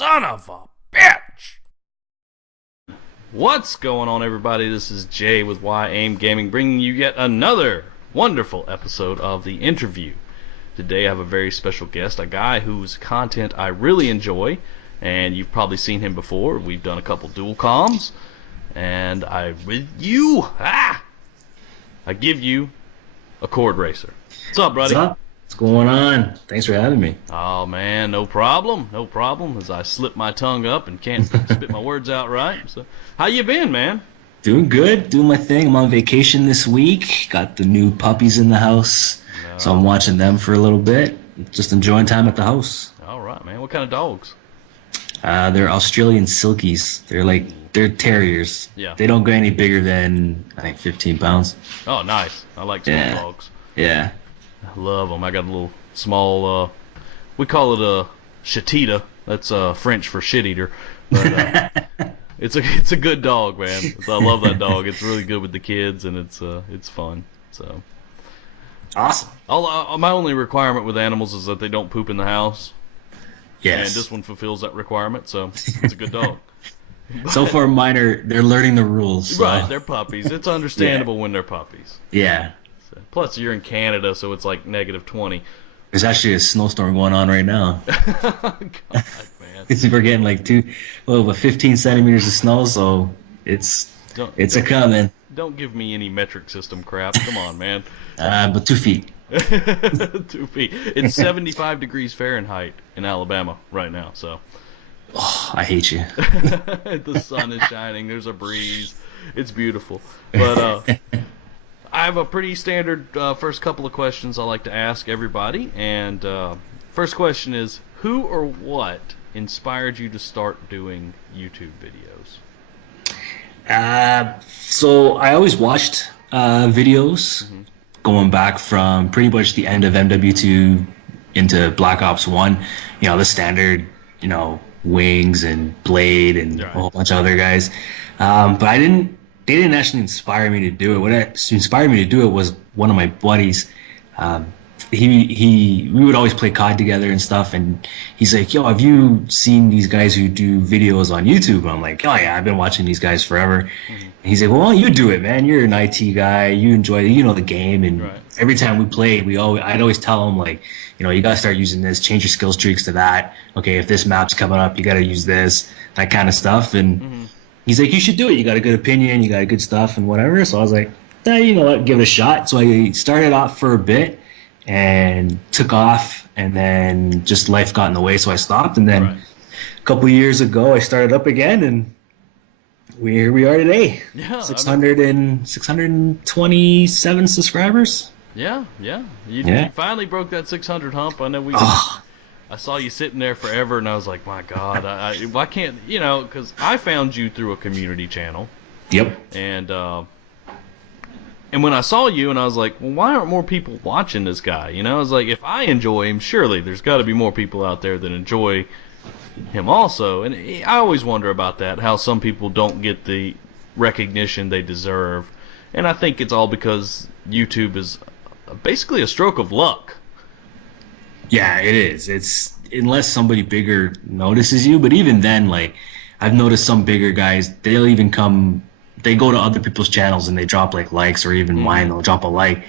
Son of a bitch! What's going on, everybody? This is Jay with Y Aim Gaming, bringing you yet another wonderful episode of The Interview. Today I have a very special guest, a guy whose content I really enjoy, and you've probably seen him before. We've done a couple dual comms, and I give you a Cord Racer. What's up, buddy? What's up? What's going on? Thanks for having me. Oh man, no problem, as I slip my tongue up and can't spit my words out right. So, how you been, man? Doing good, doing my thing. I'm on vacation this week. Got the new puppies in the house, so I'm watching them for a little bit. Just enjoying time at the house. All right, man. What kind of dogs? They're Australian Silkies. They're terriers. Yeah. They don't go any bigger than, I think, 15 pounds. Oh, nice. I like small dogs. Yeah. I love them. I got a little small, we call it a shatita. That's French for shit eater. But it's a good dog, man. I love that dog. It's really good with the kids, and it's fun. So Awesome. My only requirement with animals is that they don't poop in the house. Yes. And this one fulfills that requirement, so it's a good dog. So far, they're learning the rules. So. Right, they're puppies. It's understandable when they're puppies. Yeah. Plus, you're in Canada, so it's like -20. There's actually a snowstorm going on right now. God, man. We're getting like 15 centimeters of snow, so it's a coming. Don't give me any metric system crap. Come on, man. But 2 feet. 2 feet. It's 75 degrees Fahrenheit in Alabama right now, so. Oh, I hate you. The sun is shining. There's a breeze. It's beautiful. But I have a pretty standard first couple of questions I like to ask everybody. And first question is, who or what inspired you to start doing YouTube videos? So I always watched videos going back from pretty much the end of MW2 into Black Ops 1. You know, the standard, Wings and Blade and a whole bunch of other guys. But they didn't actually inspire me to do it. What inspired me to do it was one of my buddies. We would always play COD together and stuff, and he's like, "Yo, have you seen these guys who do videos on YouTube?" And I'm like, "Oh yeah, I've been watching these guys forever." And he's like, "Well, you do it, man. You're an IT guy. You enjoy, the game." And every time we played, I'd always tell him like, you gotta start using this. Change your skill streaks to that. Okay, if this map's coming up, you gotta use this, that kind of stuff. And he's like, "You should do it. You got a good opinion. You got good stuff and whatever." So I was like, you know what, give it a shot. So I started off for a bit and took off, and then just life got in the way, so I stopped. And then a couple of years ago, I started up again, and here we are today. Yeah, 627 subscribers. Yeah. You finally broke that 600 hump. I know I saw you sitting there forever, and I was like, my God, why can't, because I found you through a community channel. Yep. And when I saw you, and I was like, well, why aren't more people watching this guy? I was like, if I enjoy him, surely there's got to be more people out there that enjoy him also. And I always wonder about that, how some people don't get the recognition they deserve. And I think it's all because YouTube is basically a stroke of luck. Yeah, it is. It's unless somebody bigger notices you. But even then, like, I've noticed some bigger guys, they go to other people's channels and they drop like likes, or even mine, they'll drop a like.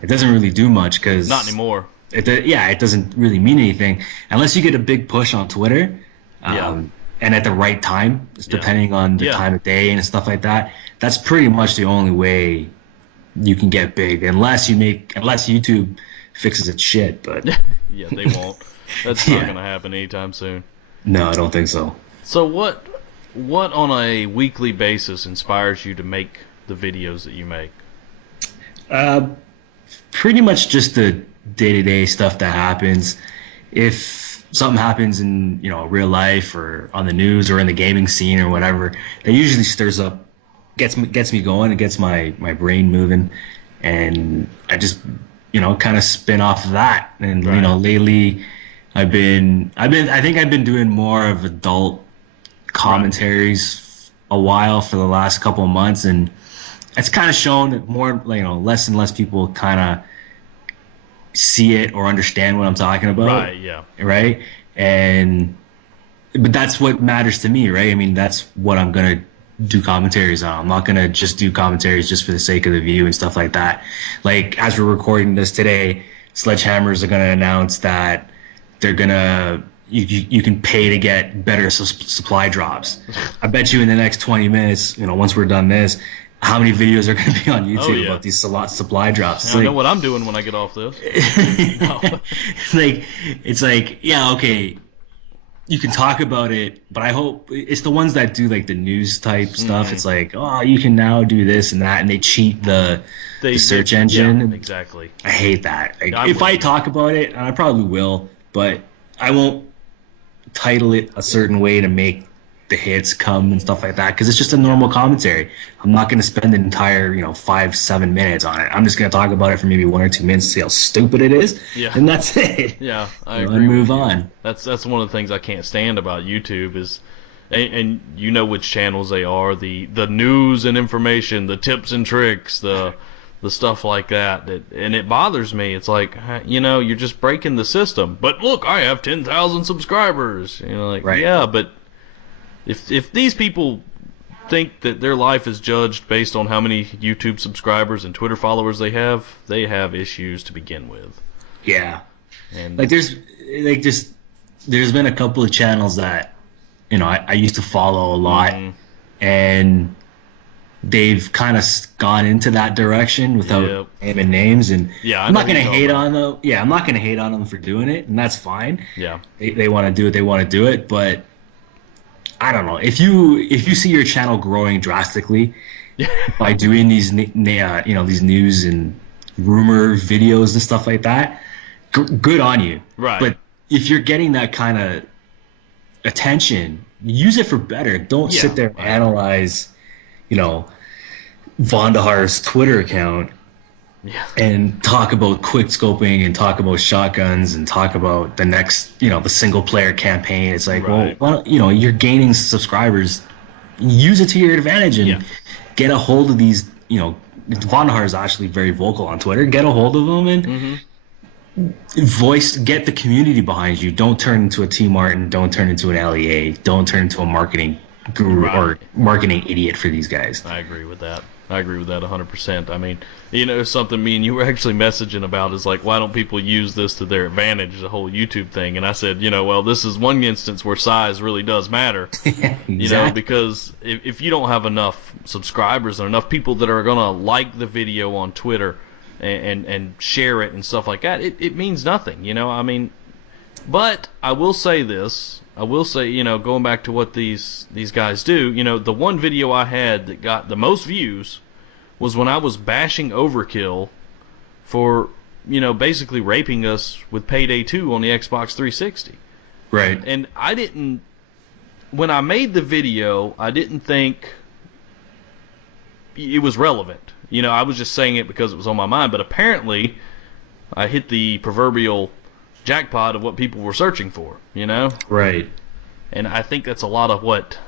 It doesn't really do much because not anymore. It doesn't really mean anything unless you get a big push on Twitter, and at the right time, depending on the time of day and stuff like that. That's pretty much the only way you can get big, unless YouTube fixes its shit. But yeah, they won't. That's not gonna happen anytime soon. No, I don't think so. So what on a weekly basis inspires you to make the videos that you make? Pretty much just the day-to-day stuff that happens. If something happens in real life or on the news or in the gaming scene or whatever, that usually gets me going. It gets my brain moving, and I just kind of spin off of that. And lately I think I've been doing more of adult commentaries a while for the last couple of months, and it's kind of shown that more, less and less people kind of see it or understand what I'm talking about. Right, yeah. Right? And but that's what matters to me, right? I mean, that's what I'm gonna do commentaries on. I'm not gonna just do commentaries just for the sake of the view and stuff like that. Like as we're recording this today, Sledgehammers are gonna announce that they're gonna you can pay to get better supply drops. I bet you in the next 20 minutes, once we're done this, how many videos are going to be on YouTube about these supply drops? I know what I'm doing when I get off this. No. it's like, yeah, okay, you can talk about it, but I hope it's the ones that do like the news type stuff. It's like, oh, you can now do this and that, and they cheat the search engine. Yeah, exactly. I hate that. Like, if I talk about it, and I probably will, but I won't title it a certain way to make the hits come and stuff like that, because it's just a normal commentary. I'm not going to spend an entire 5-7 minutes on it. I'm just going to talk about it for maybe 1 or 2 minutes to see how stupid it is, and that's it. Yeah, I agree. And move on. That's one of the things I can't stand about YouTube is, and you know which channels they are, the news and information, the tips and tricks, the stuff like that, and it bothers me. It's like, you're just breaking the system. But look, I have 10,000 subscribers. Right. Yeah, but if these people think that their life is judged based on how many YouTube subscribers and Twitter followers they have issues to begin with. Yeah. And there's been a couple of channels that I used to follow a lot, and they've kind of gone into that direction without naming names, and I'm not going to hate on them. Yeah, I'm not going to hate on them for doing it, and that's fine. Yeah, they want to do it. They want to do it, but I don't know. If you see your channel growing drastically by doing these these news and rumor videos and stuff like that, good on you. Right. But if you're getting that kind of attention, use it for better. Don't sit there and analyze Vondahar's Twitter account and talk about quick scoping and talk about shotguns and talk about the next, the single player campaign. It's like, well, you're gaining subscribers. Use it to your advantage and get a hold of these, Vondahar is actually very vocal on Twitter. Get a hold of them and get the community behind you. Don't turn into a T Martin. Don't turn into an LEA. Don't turn into a marketing guru or marketing idiot for these guys. I agree with that. 100%. I mean, something me and you were actually messaging about is like, why don't people use this to their advantage, the whole YouTube thing? And I said, well, this is one instance where size really does matter. Exactly. Because if you don't have enough subscribers and enough people that are going to like the video on Twitter and share it and stuff like that, it means nothing, I mean, but I will say this. Going back to what these guys do, the one video I had that got the most views was when I was bashing Overkill for, basically raping us with Payday 2 on the Xbox 360. Right. And when I made the video, I didn't think it was relevant. I was just saying it because it was on my mind, but apparently I hit the proverbial jackpot of what people were searching for, Right. And I think that's a lot of what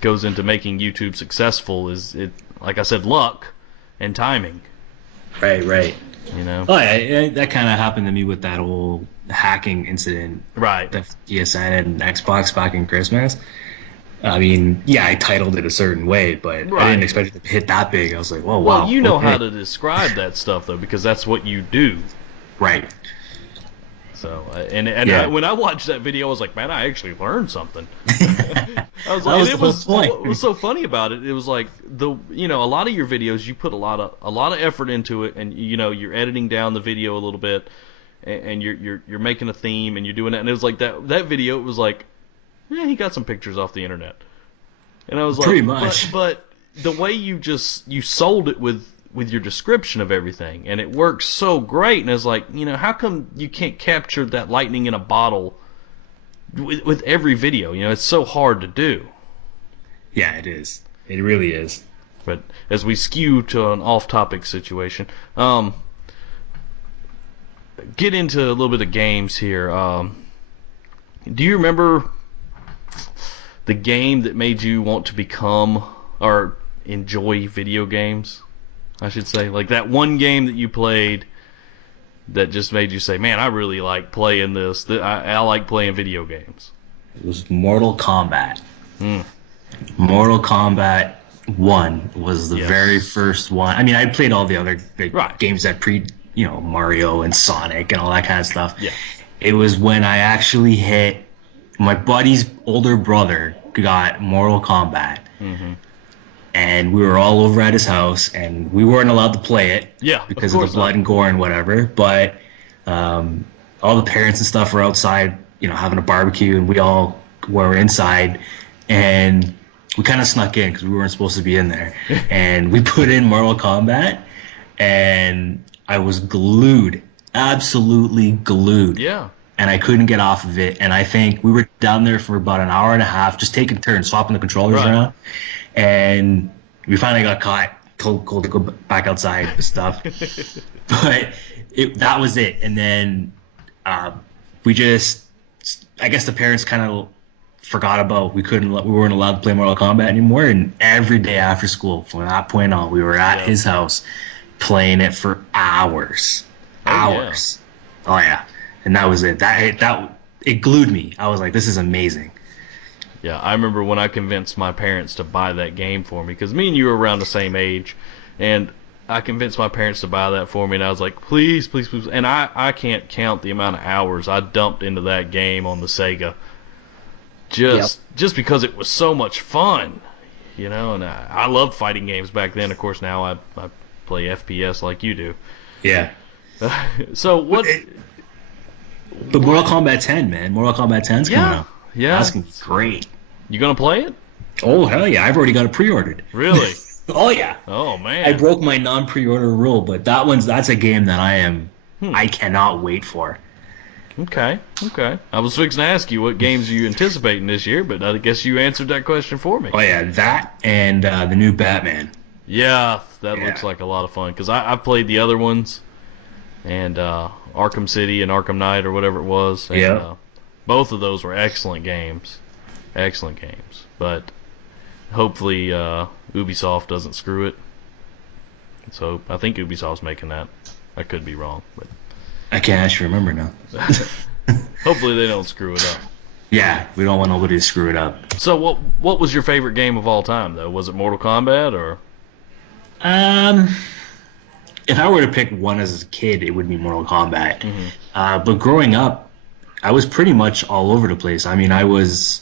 goes into making YouTube successful is, like I said, luck and timing. Right. Oh, yeah, that kind of happened to me with that whole hacking incident. Right. The PSN and Xbox back in Christmas. I mean, I titled it a certain way, but I didn't expect it to hit that big. I was like, whoa, wow. Well, you know how to describe that stuff, though, because that's what you do. Right. So, when I watched that video, I was like, man, I actually learned something. I was like, what was so funny about it? It was like a lot of your videos, you put a lot of effort into it, and you're editing down the video a little bit, and you're making a theme, and you're doing that, and it was like that video. It was like, he got some pictures off the internet, and I was like, pretty much. But the way you sold it with your description of everything, and it works so great, and it's like, how come you can't capture that lightning in a bottle with every video? It's so hard to do. Yeah, it is. It really is. But as we skew to an off-topic situation, get into a little bit of games here. Do you remember the game that made you want to become or enjoy video games? I should say, like that one game that you played that just made you say, man, I really like playing this. I like playing video games. It was Mortal Kombat. Mm. Mortal Kombat 1 was the Yes. very first one. I mean, I played all the other Right. games that Mario and Sonic and all that kind of stuff. Yeah. It was when I actually hit my buddy's older brother got Mortal Kombat. Mm-hmm. And we were all over at his house, and we weren't allowed to play it because of the course blood and gore and whatever. But all the parents and stuff were outside, having a barbecue, and we all were inside, and we kind of snuck in because we weren't supposed to be in there. And we put in Mortal Kombat, and I was glued, absolutely glued. Yeah. And I couldn't get off of it. And I think we were down there for about an hour and a half, just taking turns, swapping the controllers around. And we finally got caught, told to go back outside and stuff. But that was it. And then I guess the parents kind of forgot about we weren't allowed to play Mortal Kombat anymore. And every day after school, from that point on, we were at his house playing it for hours. Hours. Oh yeah. And that was it. It glued me. I was like, this is amazing. Yeah, I remember when I convinced my parents to buy that game for me, because me and you were around the same age, and I convinced my parents to buy that for me, and I was like, please, please, please. And I can't count the amount of hours I dumped into that game on the Sega, just because it was so much fun, and I loved fighting games back then. Of course, now I play FPS like you do. Yeah. So what... But Mortal Kombat 10, man. Mortal Kombat 10's coming out. Yeah. That's going to be great. You going to play it? Oh, hell yeah. I've already got it pre-ordered. Really? Oh, yeah. Oh, man. I broke my non-pre-order rule, but that's a game that I cannot wait for. Okay. I was fixing to ask you what games you anticipating this year, but I guess you answered that question for me. Oh, yeah. That and the new Batman. Yeah, that looks like a lot of fun, because I played the other ones, and Arkham City and Arkham Knight or whatever it was. And, both of those were excellent games. Excellent games. But hopefully Ubisoft doesn't screw it. So I think Ubisoft's making that. I could be wrong, but I can't actually remember now. Hopefully they don't screw it up. Yeah, we don't want nobody to screw it up. So what was your favorite game of all time, though? Was it Mortal Kombat or? If I were to pick one as a kid, it would be Mortal Kombat. Mm-hmm. But growing up, I was pretty much all over the place. I mean, I was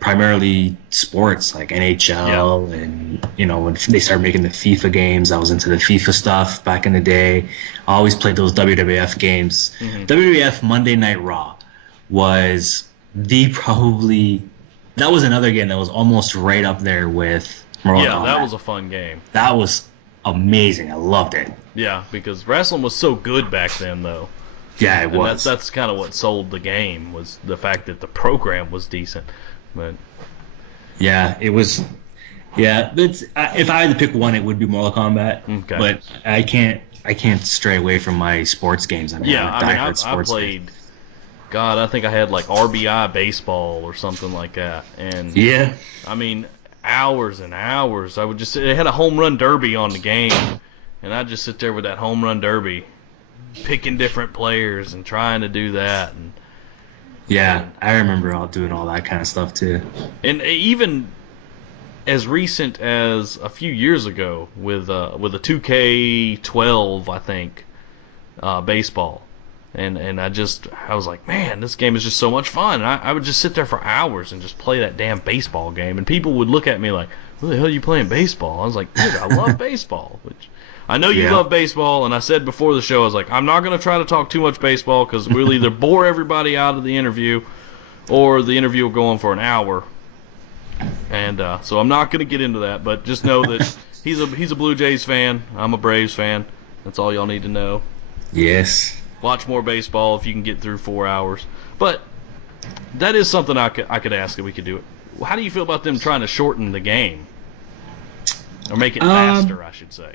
primarily sports, like NHL, and when they started making the FIFA games, I was into the FIFA stuff back in the day. I always played those WWF games. Mm-hmm. WWF Monday Night Raw was that was another game that was almost right up there with Mortal Kombat. That was a fun game. That was amazing. I loved it. Yeah, because wrestling was so good back then, though. Yeah, it was. That's kind of what sold the game, was the fact that the program was decent. But yeah, it was. Yeah, if I had to pick one, it would be Mortal Kombat. Okay. But I can't stray away from my sports games. I played. God, I think I had like RBI baseball or something like that, and I mean, hours and hours. It had a home run derby on the game, and I'd just sit there with that home run derby, picking different players and trying to do that. And I remember doing all that kind of stuff too. And even as recent as a few years ago with a 2K12, I think, baseball. And I was like, man, this game is just so much fun. And I would just sit there for hours and just play that damn baseball game. And people would look at me like, what the hell are you playing baseball? I was like, dude, I love baseball. Which I know you love baseball. And I said before the show, I was like, I'm not going to try to talk too much baseball because we'll either bore everybody out of the interview or the interview will go on for an hour. And so I'm not going to get into that. But just know that he's a Blue Jays fan. I'm a Braves fan. That's all y'all need to know. Yes. Watch more baseball if you can get through 4 hours. But that is something I could ask that we could do it. How do you feel about them trying to shorten the game? Or make it faster, I should say.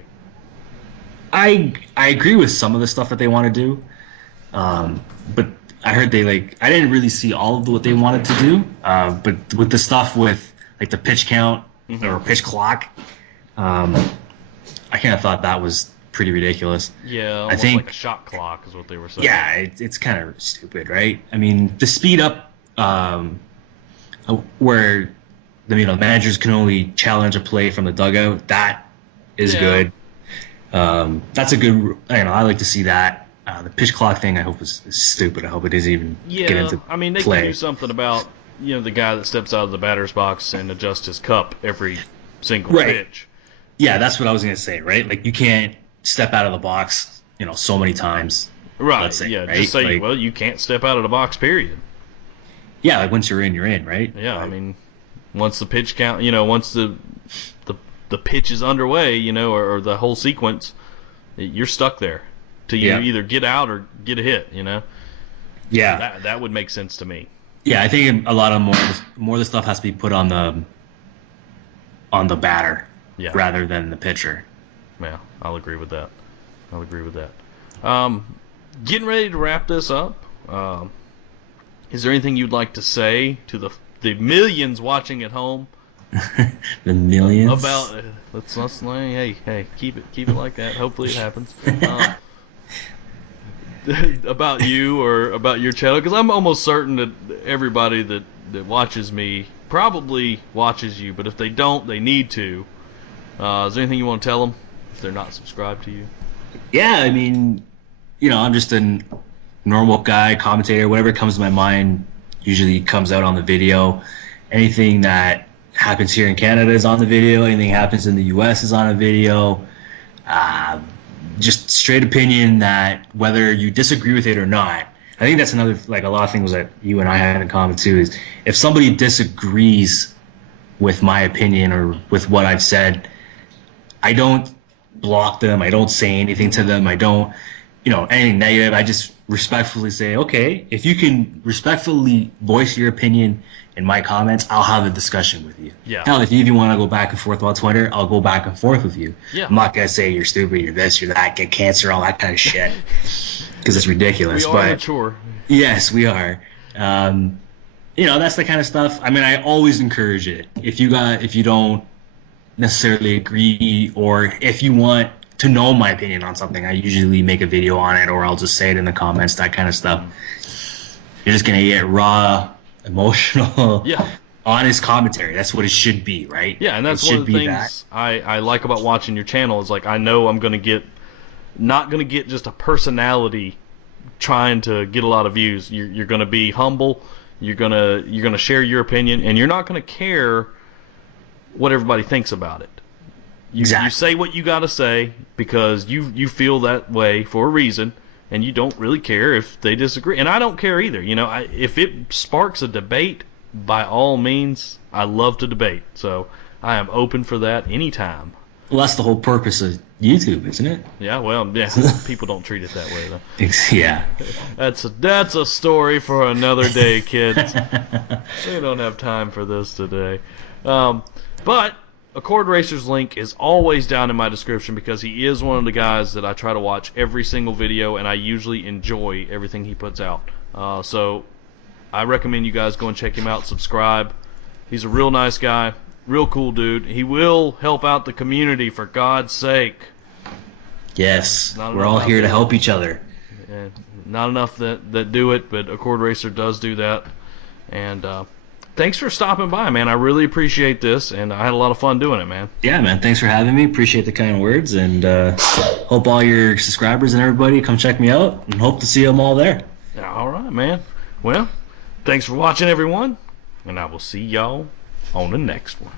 I agree with some of the stuff that they want to do. But I heard I didn't really see all of what they wanted to do. But with the stuff with like the pitch count or pitch clock, I kind of thought that was pretty ridiculous. Yeah, almost like a shot clock is what they were saying. Yeah, it's kind of stupid, right? I mean, to speed up where the managers can only challenge a play from the dugout. That is good. That's a good. I like to see that. The pitch clock thing, I hope is stupid. I hope it doesn't even get into I mean, they play. can do something about the guy that steps out of the batter's box and adjusts his cup every single pitch. Yeah, that's what I was gonna say. Right, like you can't step out of the box, so many times. Right. Let's say, yeah. right? Just say, like, well, you can't step out of the box. Period. Yeah, like once you're in, right? Yeah. I mean, once the pitch count, once the pitch is underway, or the whole sequence, you're stuck there till you either get out or get a hit. Yeah. That would make sense to me. Yeah, I think a lot of more of the stuff has to be put on the batter rather than the pitcher. Yeah, I'll agree with that. Getting ready to wrap this up. Is there anything you'd like to say to the millions watching at home? The millions? About let's hey, keep it like that. Hopefully it happens. About you or about your channel, because I'm almost certain that everybody that watches me probably watches you, but if they don't, they need to. Is there anything you want to tell them if they're not subscribed to you? Yeah, I mean, I'm just a normal guy, commentator. Whatever comes to my mind usually comes out on the video. Anything that happens here in Canada is on the video. Anything happens in the U.S. is on a video. Just straight opinion that whether you disagree with it or not. I think that's another, like a lot of things that you and I have in common too, is if somebody disagrees with my opinion or with what I've said, I don't block them. I don't say anything to them. I don't, anything negative. I just respectfully say, okay, if you can respectfully voice your opinion in my comments, I'll have a discussion with you. Yeah. Hell, if you even want to go back and forth on Twitter, I'll go back and forth with you. Yeah. I'm not going to say you're stupid, you're this, you're that, get cancer, all that kind of shit. Because it's ridiculous. We are mature. Yes, we are. That's the kind of stuff. I mean, I always encourage it. If you don't necessarily agree, or if you want to know my opinion on something, I usually make a video on it, or I'll just say it in the comments, that kind of stuff. You're just going to get raw, emotional, honest commentary. That's what it should be, right? Yeah, and that's one of the things I like about watching your channel is, like, I know I'm going to not going to get just a personality trying to get a lot of views. You're going to be humble. You're going to share your opinion, and you're not going to care what everybody thinks about it. You say what you got to say because you feel that way for a reason, and you don't really care if they disagree. And I don't care either. If it sparks a debate, by all means, I love to debate. So I am open for that anytime. Well, that's the whole purpose of YouTube, isn't it? Yeah, well, yeah, people don't treat it that way, though. Yeah. That's a story for another day, kids. We don't have time for this today. But a Cord Racer's link is always down in my description because he is one of the guys that I try to watch every single video, and I usually enjoy everything he puts out. So I recommend you guys go and check him out, subscribe. He's a real nice guy, real cool dude. He will help out the community, for God's sake. Yes, we're all here to help each other. Not enough that do it, but a Cord Racer does do that. And thanks for stopping by, man. I really appreciate this, and I had a lot of fun doing it, man. Yeah, man. Thanks for having me. Appreciate the kind words, and hope all your subscribers and everybody come check me out, and hope to see them all there. All right, man. Well, thanks for watching, everyone, and I will see y'all on the next one.